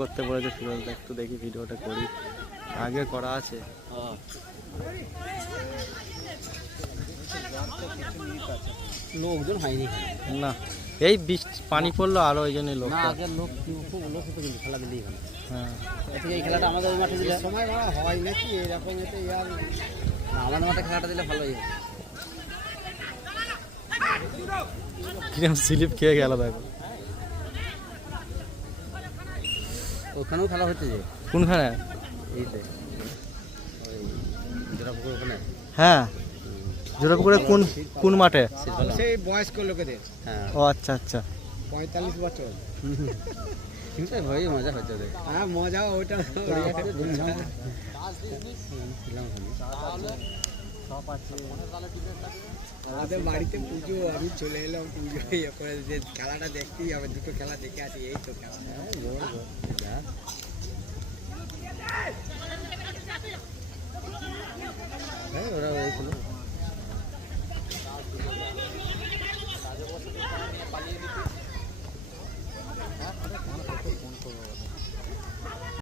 করতে বলেছে ফিরোজদা, একটু দেখি ভিডিওটা করি, আগে করা আছে। লোকজন হয়নি না, এই বৃষ্টি পানি পড়লো আরো, ওই জন্য লোক লোক খুব লোক হতো কিন্তু খেলা দিলেই ভালো। হ্যাঁ, থেকে এই খেলাটা আমাদের ওই মাঠে দিলে সময় হয় নাকি এরকম এতে আর না, আমাদের মাঠে খেলাটা দিলে ভালোই হয়। কিরম স্লিপ খেয়ে গেল দেখো। ওখানেও খেলা হচ্ছে যে কোনখানে? এইতে ওই জোড়াপুকুর ওখানে। হ্যাঁ, জোড়াপুকুরে কোন কোন মাঠে? সেই বয়স্ক লোকেদের। হ্যাঁ, ও আচ্ছা আচ্ছা। 45 বছর। কিন্তু ভাই মজা হচ্ছে রে। হ্যাঁ মজা ওইটা আমাদের বাড়িতে পুজো, আমি চলে এলাম পুজো ইয়ে করে যে খেলাটা দেখতেই হবে, দুটো খেলা দেখে আছি, এই তো খেলা।